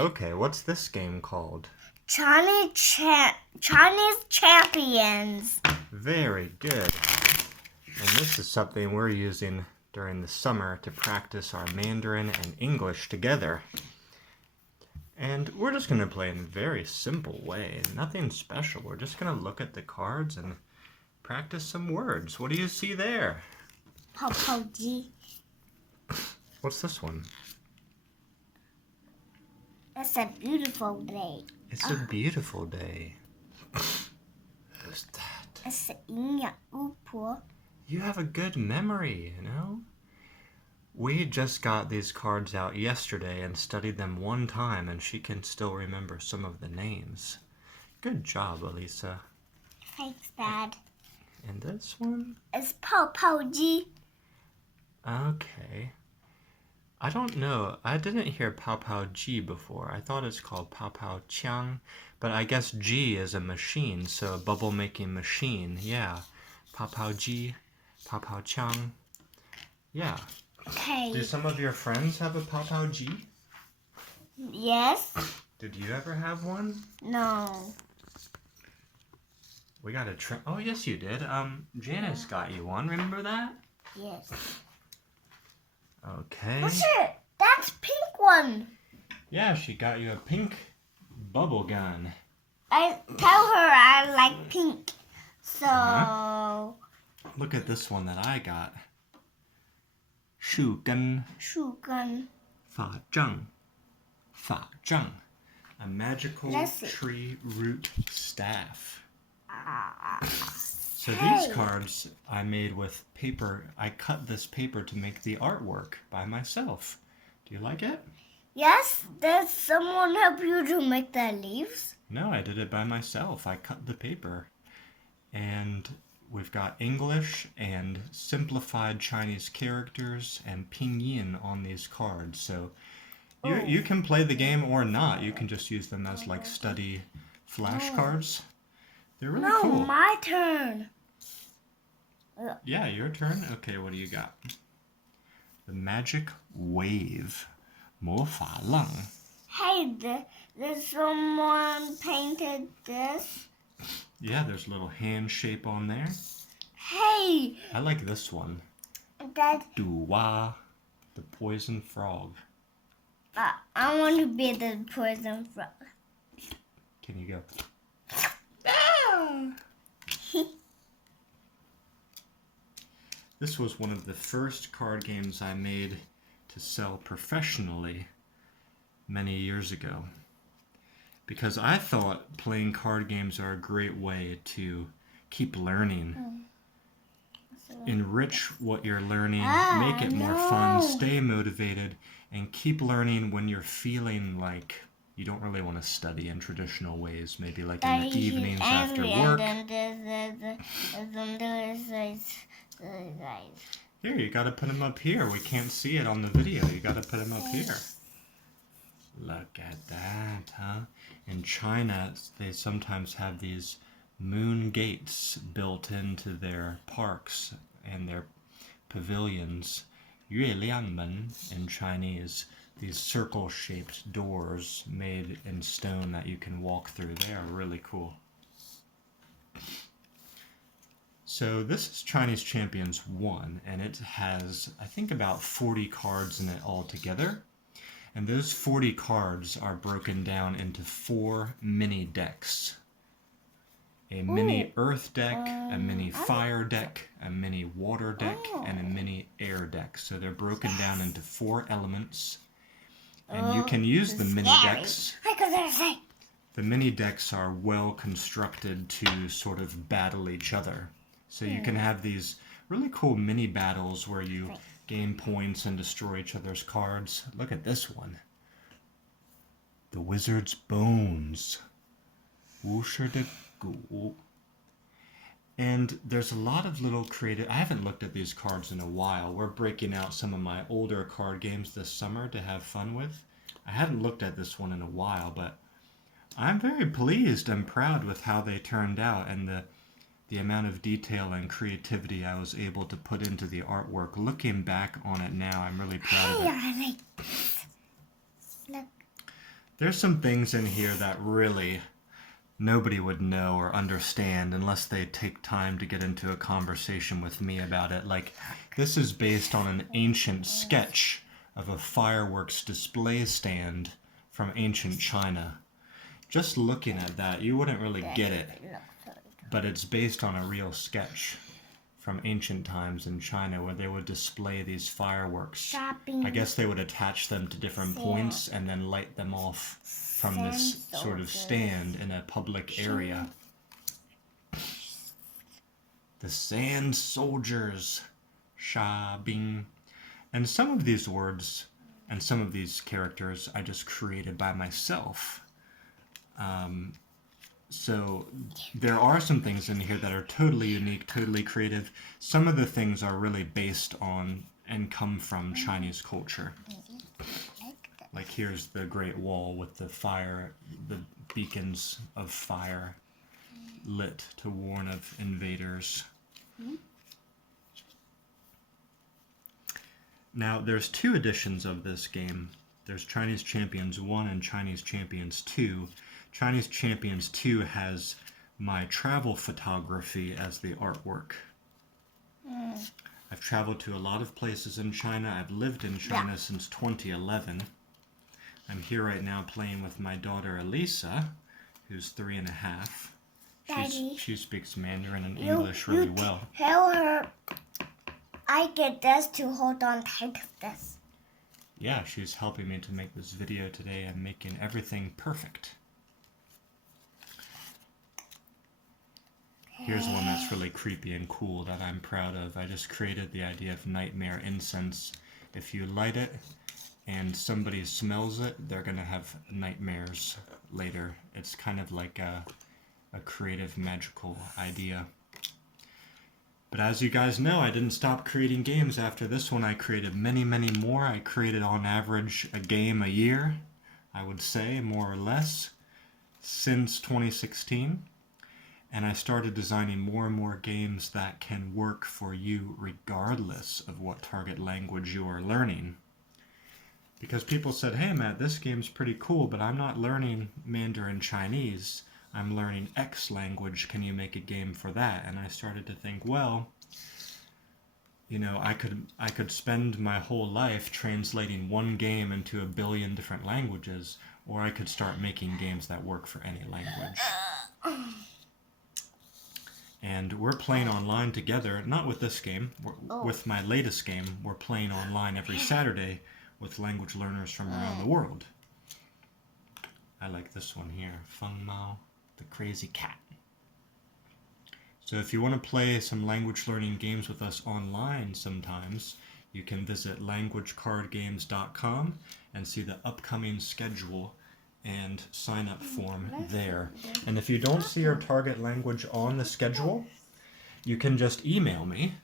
Okay, what's this game called? Chinese champions. Very good. And this is something we're using during the summer to practice our Mandarin and English together. And we're just going to play in a very simple way. Nothing special. We're just going to look at the cards and practice some words. What do you see there? 泡泡机. What's this one? It's a beautiful day. It's a beautiful day. Who's that? It's 营养巫婆. You have a good memory, you know? We just got these cards out yesterday and studied them one time, and she can still remember some of the names. Good job, Elisa. Thanks, Dad. And this one? It's 泡泡机. Okay. I don't know. I didn't hear Pao Pao Ji before. I thought it's called Pao Pao Chiang, but I guess Ji is a machine, so a bubble making machine. Yeah. Pao Pao Ji, Pao Pao Chiang. Yeah. Okay. Do some of your friends have a Pao Pao Ji? Yes. Did you ever have one? No. We got a Oh, yes, you did. Janice got you one. Remember that? Yes. Okay. What's it? That's pink one. Yeah, she got you a pink bubble gun. I tell her I like pink. So. Look at this one that I got. 树根树根. fa zheng. Fa zheng. A magical tree root staff. So these cards I made with paper. I cut this paper to make the artwork by myself. Do you like it? Yes. Does someone help you to make the leaves? No, I did it by myself. I cut the paper. And we've got English and simplified Chinese characters and pinyin on these cards. So you can play the game or not. You can just use them as like study flashcards. They're really cool. No, my turn. Yeah, your turn. Okay, what do you got? The magic wave. 魔法浪. Hey, did someone painted this? Yeah, there's a little hand shape on there. Hey. I like this one. Dad. Duwa, the poison frog. I want to be the poison frog. Can you go? This was one of the first card games I made to sell professionally many years ago. Because I thought playing card games are a great way to keep learning. Enrich what you're learning, make it more fun, stay motivated, and keep learning when you're feeling like you don't really want to study in traditional ways, maybe like in the evenings after work. Here, you got to put him up here. We can't see it on the video. You got to put him up here. Look at that, huh? In China, they sometimes have these moon gates built into their parks and their pavilions. 月亮门 in Chinese. These circle-shaped doors made in stone that you can walk through. They are really cool. So this is Chinese Champions 1, and it has, I think, about 40 cards in it altogether. And those 40 cards are broken down into 4 mini decks. A mini earth deck, a mini fire deck, a mini water deck, and a mini air deck. So they're broken down into 4 elements. And you can use the mini decks. The mini decks are well constructed to sort of battle each other. So you can have these really cool mini battles where you gain points and destroy each other's cards. Look at this one. The Wizard's Bones. 巫师的骨. And there's a lot of little creative... I haven't looked at these cards in a while. We're breaking out some of my older card games this summer to have fun with. I hadn't looked at this one in a while, but I'm very pleased and proud with how they turned out and the amount of detail and creativity I was able to put into the artwork. Looking back on it now, I'm really proud of it. I like this. Look. There's some things in here that really nobody would know or understand unless they take time to get into a conversation with me about it. Like, this is based on an ancient sketch of a fireworks display stand from ancient China. Just looking at that, you wouldn't really get it, but it's based on a real sketch from ancient times in China where they would display these fireworks. Shopping. I guess they would attach them to different points and then light them off from this sort of stand in a public area. The sand soldiers. Sha-bing. And some of these words and some of these characters I just created by myself. So there are some things in here that are totally unique, totally creative. Some of the things are really based on and come from Chinese culture. Like here's the Great Wall with the fire, the beacons of fire lit to warn of invaders. Now there's 2 editions of this game. There's Chinese Champions 1 and Chinese Champions 2. Chinese Champions 2 has my travel photography as the artwork. I've traveled to a lot of places in China. I've lived in China since 2011. I'm here right now playing with my daughter Elisa, who's 3.5. She speaks Mandarin and English really well. Tell her I get this to hold on tight of this. Yeah, she's helping me to make this video today and making everything perfect. Here's one that's really creepy and cool that I'm proud of. I just created the idea of nightmare incense. If you light it and somebody smells it, they're going to have nightmares later. It's kind of like a creative, magical idea. But as you guys know, I didn't stop creating games after this one. I created many, many more. I created on average a game a year, I would say, more or less, since 2016. And I started designing more and more games that can work for you regardless of what target language you are learning. Because people said, hey Matt, this game's pretty cool, but I'm not learning Mandarin Chinese. I'm learning X language. Can you make a game for that? And I started to think, well, you know, I could spend my whole life translating one game into 1 billion different languages, or I could start making games that work for any language. And we're playing online together, not with this game, with my latest game. We're playing online every Saturday with language learners from around the world. I like this one here, Feng Mao, the crazy cat. So if you want to play some language learning games with us online sometimes, you can visit languagecardgames.com and see the upcoming schedule and sign up form there. And if you don't see your target language on the schedule, you can just email me,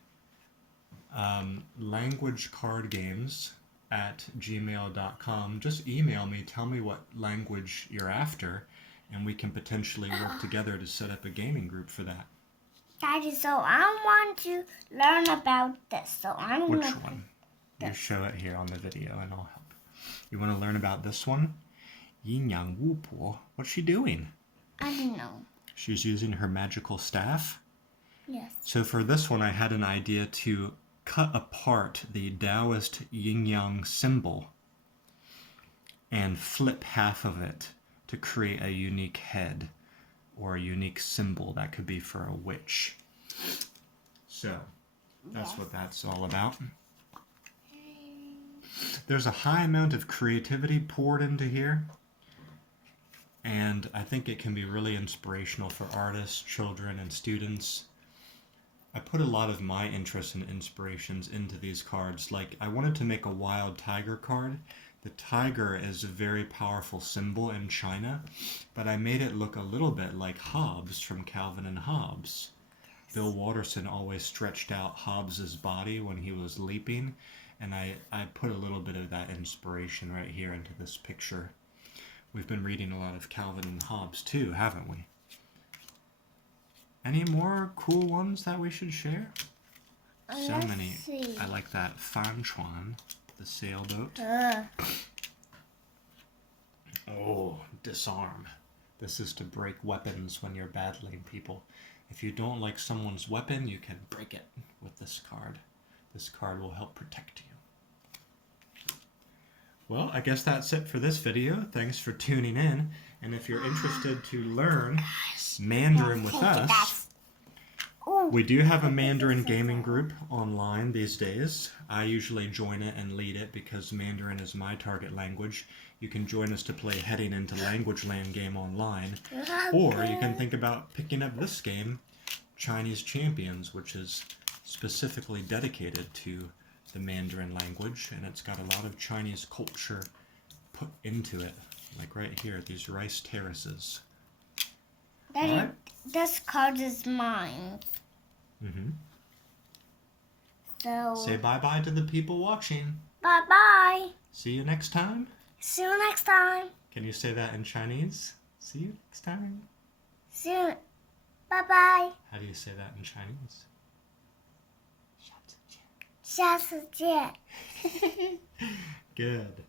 languagecardgames@gmail.com. Just email me, tell me what language you're after, and we can potentially work together to set up a gaming group for that. Daddy, so I want to learn about this. So I'm Which gonna one? You show it here on the video and I'll help. You want to learn about this one? Yin Yang Wu Po. What's she doing? I don't know. She's using her magical staff. Yes. So for this one, I had an idea to cut apart the Taoist yin yang symbol and flip half of it to create a unique head or a unique symbol that could be for a witch. So that's what that's all about. There's a high amount of creativity poured into here, and I think it can be really inspirational for artists, children, and students. I put a lot of my interests and inspirations into these cards. Like, I wanted to make a wild tiger card. The tiger is a very powerful symbol in China, but I made it look a little bit like Hobbes from Calvin and Hobbes. Bill Watterson always stretched out Hobbes's body when he was leaping, and I put a little bit of that inspiration right here into this picture. We've been reading a lot of Calvin and Hobbes too, haven't we? Any more cool ones that we should share? So Let's many. see. I like that Fan Chuan, the sailboat. Oh, disarm. This is to break weapons when you're battling people. If you don't like someone's weapon, you can break it with this card. This card will help protect you. Well, I guess that's it for this video. Thanks for tuning in. And if you're interested to learn Mandarin with us, we do have a Mandarin gaming group online these days. I usually join it and lead it because Mandarin is my target language. You can join us to play Heading into Language Land game online. Or you can think about picking up this game, Chinese Champions, which is specifically dedicated to the Mandarin language, and it's got a lot of Chinese culture put into it, like right here, these rice terraces. Daddy, All right. this card is mine. Mm-hmm. So Say bye-bye to the people watching. bye-bye. See you next time. See you next time. Can you say that in Chinese? See you next time. See you. Bye-bye. How do you say that in Chinese? 下次见。 Good.